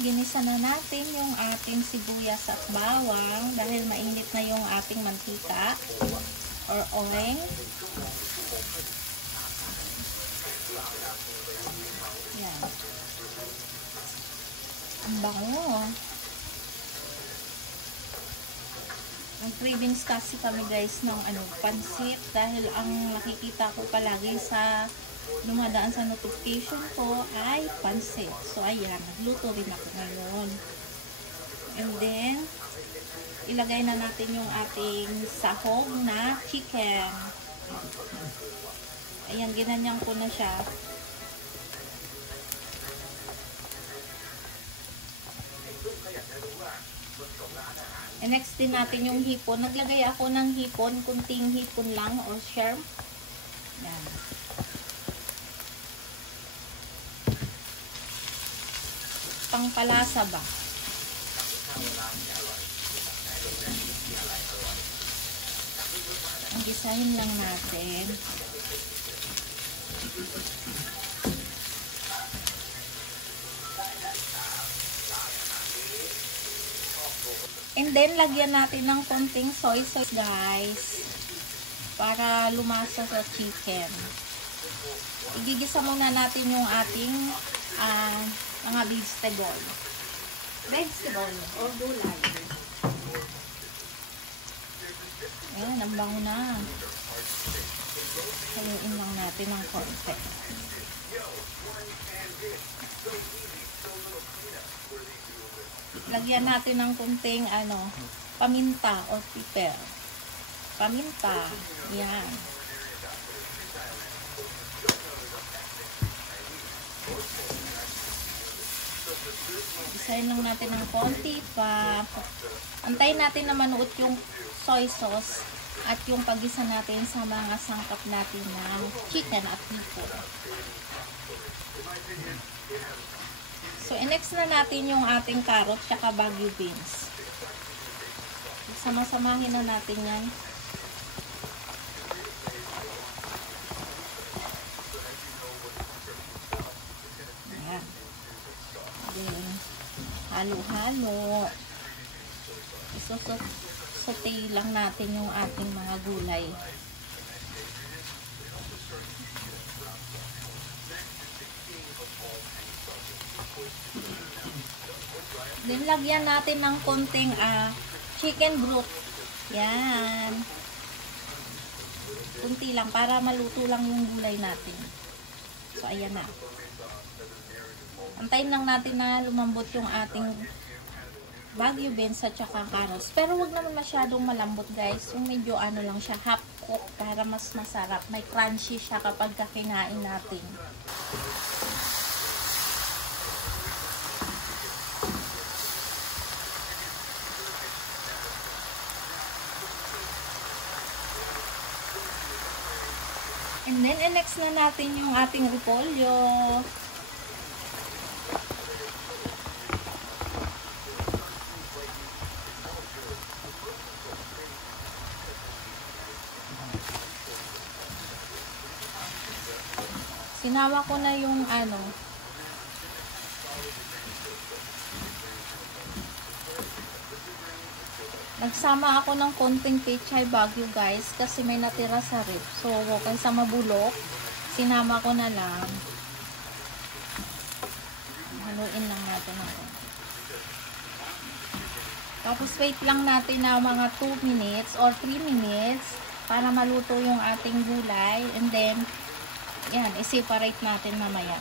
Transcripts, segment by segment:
ginisa na natin yung ating sibuyas at bawang dahil mainit na yung ating mantika or oil. Yan. Ang bango. Nag-cravings kasi kami guys ng pansit dahil ang nakikita ko palagi sa dumadaan sa notification ko ay pansit. So ayan, nagluto rin ako ngayon. And then ilagay na natin yung ating sahog na chicken. Ayan, ginanyan ko na siya. And next din natin yung hipon. Naglagay ako ng hipon, kunting hipon lang or shrimp. Yan. Pangpalasa ba? Gisahin lang natin. And then, lagyan natin ng konting soy sauce, guys. Para lumasa sa chicken. Igigisa muna natin yung ating mga vegetable. Vegetable or gulay. Ayan, ang bango na. Haluin lang natin ng konti. Lagyan natin ng kunting paminta o pepper. Paminta. Yan. Isahin lang natin ng konti pa. Antayin natin na manuot yung soy sauce at yung paggisa natin sa mga sangkap natin ng chicken at hipon. So, next na natin yung ating carrot tsaka Baguio beans. Sama-samahin na natin yan. Ayan. Then, halo-halo. Saute lang natin yung ating mga gulay. Then, lagyan natin ng konting chicken broth. Yan. Kunti lang para maluto lang yung gulay natin. So, ayan na. Antayin lang natin na lumambot yung ating Baguio beans at saka carrots. Pero wag naman masyadong malambot guys. Yung medyo lang siya, half cook para mas masarap. May crunchy siya kapag kakinain natin. And then, next na natin yung ating repolyo. Sinawa ko na yung nagsama ako ng konting pechay Baguio guys kasi may natira sa rip. So, kaysa mabulok, sinama ko na lang. Haluin lang natin ako. Tapos, wait lang natin na mga 2 minutes or 3 minutes para maluto yung ating gulay. And then, yan, i-separate natin mamaya.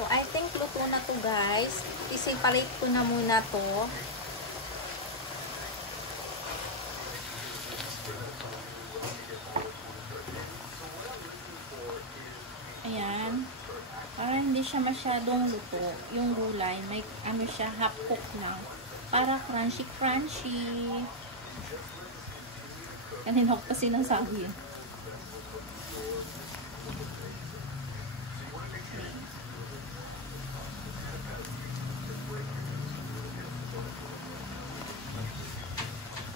So, I think luto na to guys. I-separate ko na muna to. Ayan. Para hindi siya masyadong luto. Yung gulay, may siya, half cook lang. Para crunchy. Kanina ko kasi nasabi yun.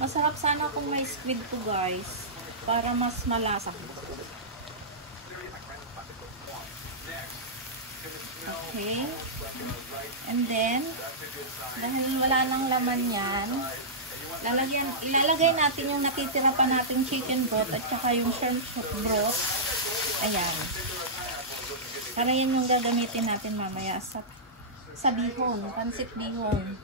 Masarap sana kung may squid to guys. Para mas malasa. Okay. And then, dahil wala nang laman yan, ilalagay natin yung natitira pa nating chicken broth at saka yung shrimp broth. Ayan. Para yan yung gagamitin natin mamaya sa bihon, pansit bihon.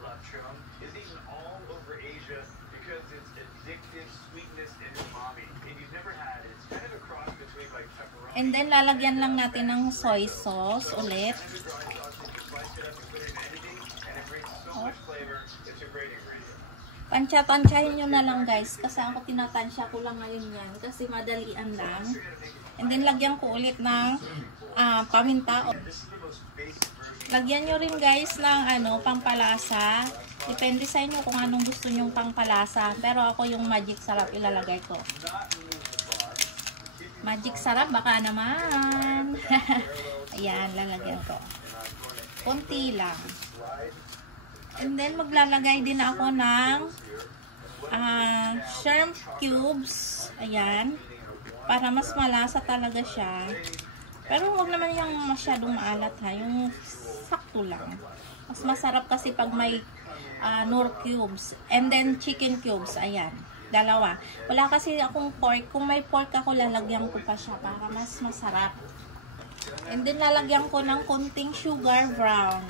And then, lalagyan lang natin ng soy sauce ulit. Oh. Tansya-tansyahin nyo na lang guys. Kasi ako tinatansya ko lang ngayon yan. Kasi madalian lang. And then, lagyan ko ulit ng paminta. Lagyan nyo rin guys ng pampalasa. Depende sa inyo kung anong gusto nyong pampalasa. Pero ako yung magic sarap ilalagay ko. Magic sarap, baka naman. Ayan, lalagyan ko. Konti lang. And then, maglalagay din ako ng shrimp cubes. Ayan. Para mas malasa talaga siya. Pero huwag naman yung masyadong maalat ha. Yung sakto lang. Mas masarap kasi pag may nor cubes. And then, chicken cubes. Ayan. Dalawa. Wala kasi akong pork. Kung may pork ako, lalagyan ko pa siya para mas masarap. And then, lalagyan ko ng konting sugar brown.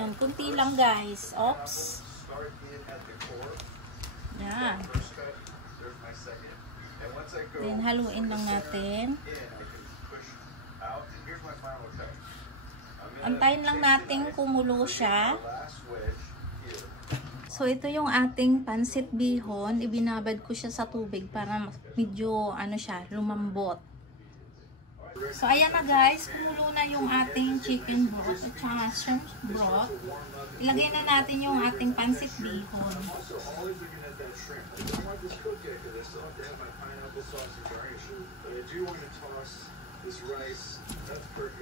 Yan, kunti lang guys. Oops. Yan. Then, haluin lang natin. Antayin lang natin kumulo siya. So, ito yung ating pansit bihon. Ibinabad ko siya sa tubig para medyo, siya, lumambot. So, ayan na guys. Kumulo na yung ating chicken broth at saka shrimp broth. Ilagay na natin yung ating pansit bihon.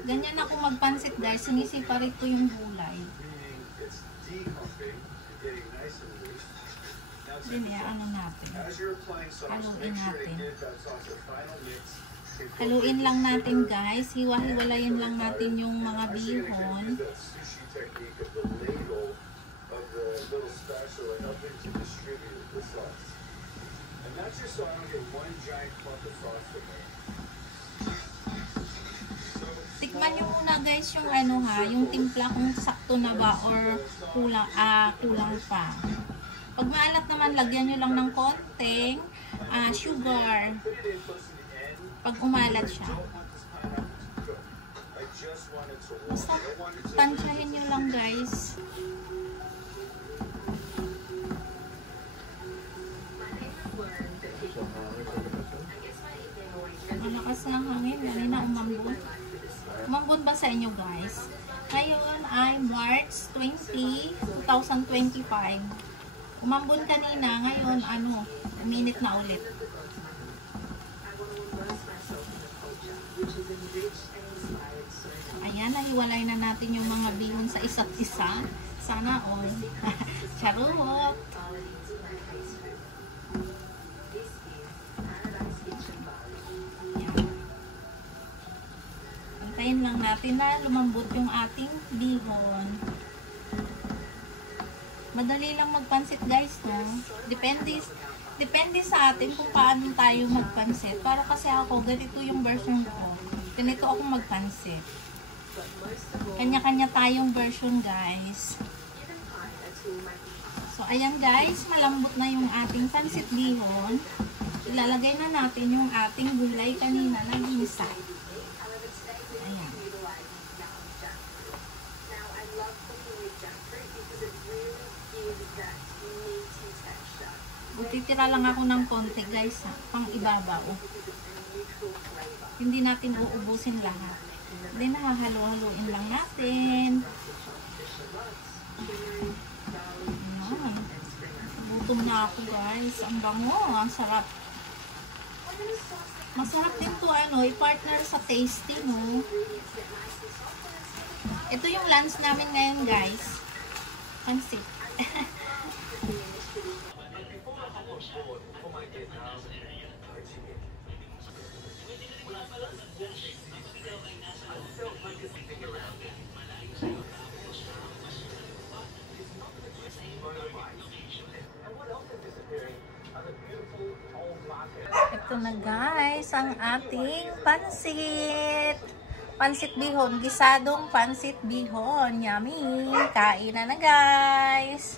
Ganyan ako magpansit guys. Sinisiparate ko yung gulay. Then, natin. Haluin natin. Haluin lang natin guys. Hiwa-hiwalayin lang natin yung mga bihon. Tikman nyo muna guys yung yung timpla kung sakto na ba or kulang pa. Pag maalat naman, lagyan nyo lang ng konting sugar. Pag umalat siya. Basta tansyahin nyo lang guys. Malakas ng hangin. Dali na umambon. Umambon ba sa inyo guys? Ngayon ay March 20, 2025. Umambon kanina. Ngayon uminit na ulit. Ayan, nahiwalay na natin yung mga bihon sa isa't isa. Sana all. Charot! Antayin lang natin na lumambot yung ating bihon. Madali lang magpansit guys, no? Depende sa atin kung paano tayo magpansit. Para kasi ako, ganito yung version ko. Ganito ako magpansit. Kanya-kanya tayong version, guys. So, ayan guys, malambot na yung ating pansit bihon. Ilalagay na natin yung ating gulay kanina na ginisa. Ayan. Titira lang ako ng konti guys, pang ibabaw. Hindi natin uubusin lahat. Then, hahalo-haloin lang natin. Ayan. Gutom na ako guys. Ang bango, ang sarap. Masarap din to i-partner sa tasty, no? Ito yung lunch namin ngayon, guys. Pansit. Ito na guys, ang ating pansit. Pansit bihon, gisadong pansit bihon. Yummy! Kain na guys!